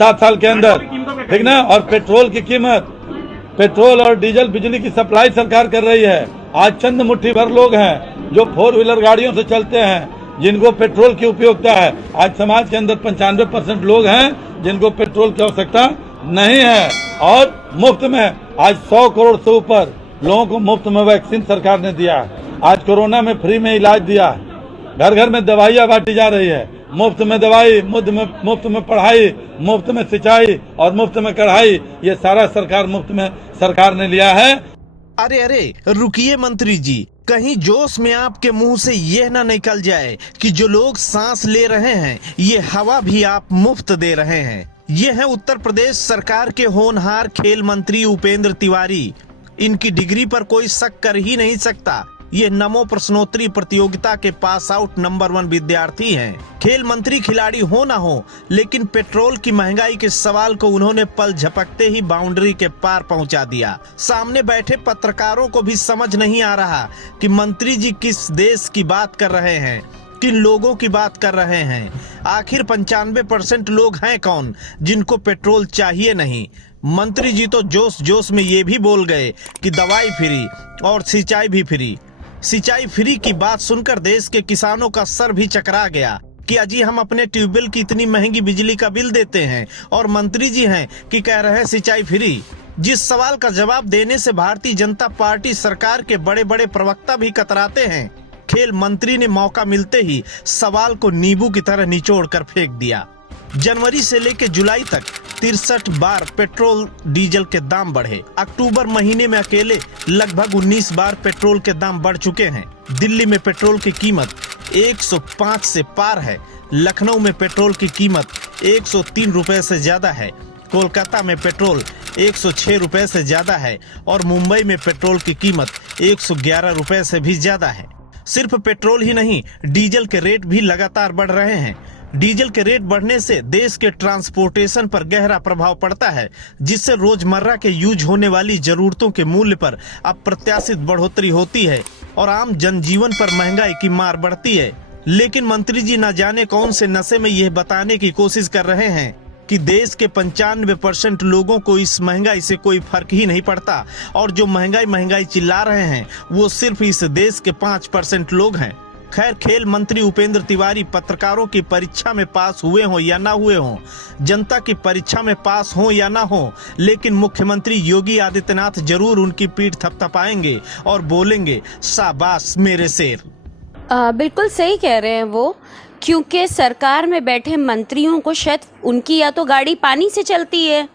7 साल के अंदर, ठीक ना। और पेट्रोल की कीमत, पेट्रोल और डीजल बिजली की सप्लाई सरकार कर रही है। आज चंद मुट्ठी भर लोग हैं जो 4 व्हीलर गाड़ियों से चलते हैं, जिनको पेट्रोल की उपयोगिता है। आज समाज के अंदर 95% लोग हैं जिनको पेट्रोल की आवश्यकता नहीं है। और मुफ्त में आज 100 करोड़ से ऊपर लोगों को मुफ्त में वैक्सीन सरकार ने दिया। आज कोरोना में फ्री में इलाज दिया, घर घर में दवाइयाँ बांटी जा रही है, मुफ्त में दवाई, मुफ्त में पढ़ाई, मुफ्त में सिंचाई और मुफ्त में कढ़ाई, ये सारा सरकार मुफ्त में सरकार ने लिया है। अरे अरे रुकिए मंत्री जी, कहीं जोश में आपके मुंह से यह ना निकल जाए कि जो लोग सांस ले रहे हैं ये हवा भी आप मुफ्त दे रहे हैं। ये है उत्तर प्रदेश सरकार के होनहार खेल मंत्री उपेंद्र तिवारी। इनकी डिग्री पर कोई शक कर ही नहीं सकता। ये नमो प्रश्नोत्तरी प्रतियोगिता के पास आउट नंबर 1 विद्यार्थी हैं। खेल मंत्री खिलाड़ी हो ना हो, लेकिन पेट्रोल की महंगाई के सवाल को उन्होंने पल झपकते ही बाउंड्री के पार पहुंचा दिया। सामने बैठे पत्रकारों को भी समझ नहीं आ रहा कि मंत्री जी किस देश की बात कर रहे हैं, किन लोगों की बात कर रहे हैं। आखिर 95% लोग हैं कौन जिनको पेट्रोल चाहिए नहीं। मंत्री जी तो जोश जोश में ये भी बोल गए कि दवाई फ्री और सिंचाई भी फ्री। सिंचाई फ्री की बात सुनकर देश के किसानों का सर भी चकरा गया कि अजी हम अपने ट्यूबवेल की इतनी महंगी बिजली का बिल देते हैं और मंत्री जी हैं कि कह रहे हैं सिंचाई फ्री। जिस सवाल का जवाब देने से भारतीय जनता पार्टी सरकार के बड़े बड़े प्रवक्ता भी कतराते हैं, खेल मंत्री ने मौका मिलते ही सवाल को नींबू की तरह निचोड़ कर फेंक दिया। जनवरी से लेकर जुलाई तक 63 बार पेट्रोल डीजल के दाम बढ़े। अक्टूबर महीने में अकेले लगभग 19 बार पेट्रोल के दाम बढ़ चुके हैं। दिल्ली में पेट्रोल की कीमत 105 से पार है। लखनऊ में पेट्रोल की कीमत 103 रुपए से ज्यादा है। कोलकाता में पेट्रोल 106 रुपए से ज्यादा है और मुंबई में पेट्रोल की कीमत 111 रुपए से भी ज्यादा है। सिर्फ पेट्रोल ही नहीं, डीजल के रेट भी लगातार बढ़ रहे हैं। डीजल के रेट बढ़ने से देश के ट्रांसपोर्टेशन पर गहरा प्रभाव पड़ता है, जिससे रोजमर्रा के यूज होने वाली जरूरतों के मूल्य पर अप्रत्याशित बढ़ोतरी होती है और आम जनजीवन पर महंगाई की मार बढ़ती है। लेकिन मंत्री जी न जाने कौन से नशे में यह बताने की कोशिश कर रहे हैं कि देश के 95% लोगों को इस महंगाई से कोई फर्क ही नहीं पड़ता और जो महंगाई चिल्ला रहे हैं वो सिर्फ इस देश के 5% लोग हैं। खैर, खेल मंत्री उपेंद्र तिवारी पत्रकारों की परीक्षा में पास हुए हों या ना हुए हों, जनता की परीक्षा में पास हों या ना हो, लेकिन मुख्यमंत्री योगी आदित्यनाथ जरूर उनकी पीठ थपथपाएंगे और बोलेंगे शाबाश मेरे शेर। बिल्कुल सही कह रहे हैं वो, क्योंकि सरकार में बैठे मंत्रियों को शायद उनकी या तो गाड़ी पानी से चलती है,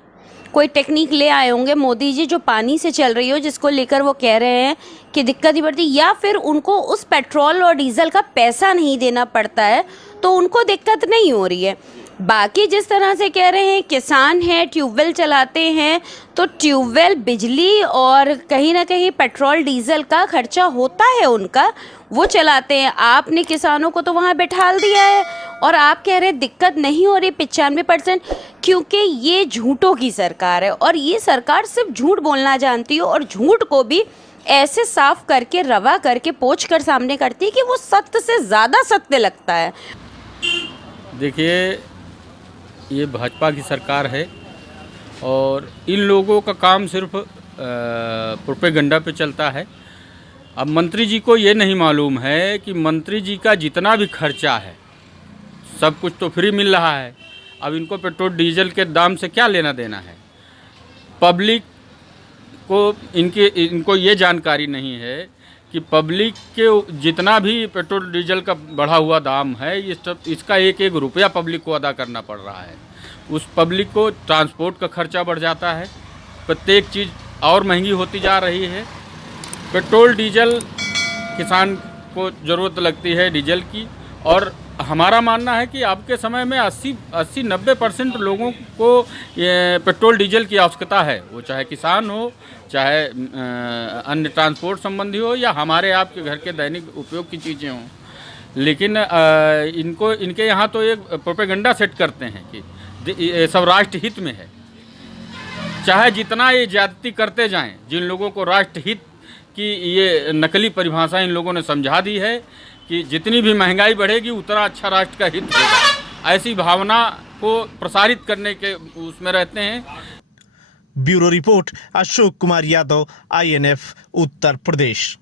कोई टेक्निक ले आए होंगे मोदी जी जो पानी से चल रही हो, जिसको लेकर वो कह रहे हैं कि दिक्कत ही बढ़ती, या फिर उनको उस पेट्रोल और डीजल का पैसा नहीं देना पड़ता है तो उनको दिक्कत नहीं हो रही है। बाकी जिस तरह से कह रहे हैं किसान हैं, ट्यूबवेल चलाते हैं, तो ट्यूबवेल बिजली और कहीं ना कहीं पेट्रोल डीजल का खर्चा होता है उनका, वो चलाते हैं। आपने किसानों को तो वहाँ बैठा दिया है और आप कह रहे हैं दिक्कत नहीं हो रही 95%, क्योंकि ये झूठों की सरकार है और ये सरकार सिर्फ झूठ बोलना जानती है और झूठ को भी ऐसे साफ करके रवा करके पोंछ कर सामने करती है कि वो सत्य से ज़्यादा सत्य लगता है। देखिए, ये भाजपा की सरकार है और इन लोगों का काम सिर्फ प्रोपेगेंडा पे चलता है। अब मंत्री जी को ये नहीं मालूम है कि मंत्री जी का जितना भी खर्चा है सब कुछ तो फ्री मिल रहा है। अब इनको पेट्रोल डीजल के दाम से क्या लेना देना है। पब्लिक को इनको ये जानकारी नहीं है कि पब्लिक के जितना भी पेट्रोल डीजल का बढ़ा हुआ दाम है, ये सब इसका एक एक रुपया पब्लिक को अदा करना पड़ रहा है। उस पब्लिक को ट्रांसपोर्ट का खर्चा बढ़ जाता है, प्रत्येक चीज़ और महंगी होती जा रही है। पेट्रोल डीजल किसान को ज़रूरत लगती है डीजल की, और हमारा मानना है कि आपके समय में 80-90% लोगों को ये पेट्रोल डीजल की आवश्यकता है, वो चाहे किसान हो, चाहे अन्य ट्रांसपोर्ट संबंधी हो, या हमारे आपके घर के दैनिक उपयोग की चीज़ें हों। लेकिन इनके यहाँ तो एक प्रोपेगेंडा सेट करते हैं कि ये सब राष्ट्र हित में है। चाहे जितना ये ज्यादती करते जाएं, जिन लोगों को राष्ट्र हित की ये नकली परिभाषा इन लोगों ने समझा दी है कि जितनी भी महंगाई बढ़ेगी उतना अच्छा राष्ट्र का हित होगा। ऐसी भावना को प्रसारित करने के उसमें रहते हैं। Bureau report Ashok Kumar Yadav, INF Uttar Pradesh.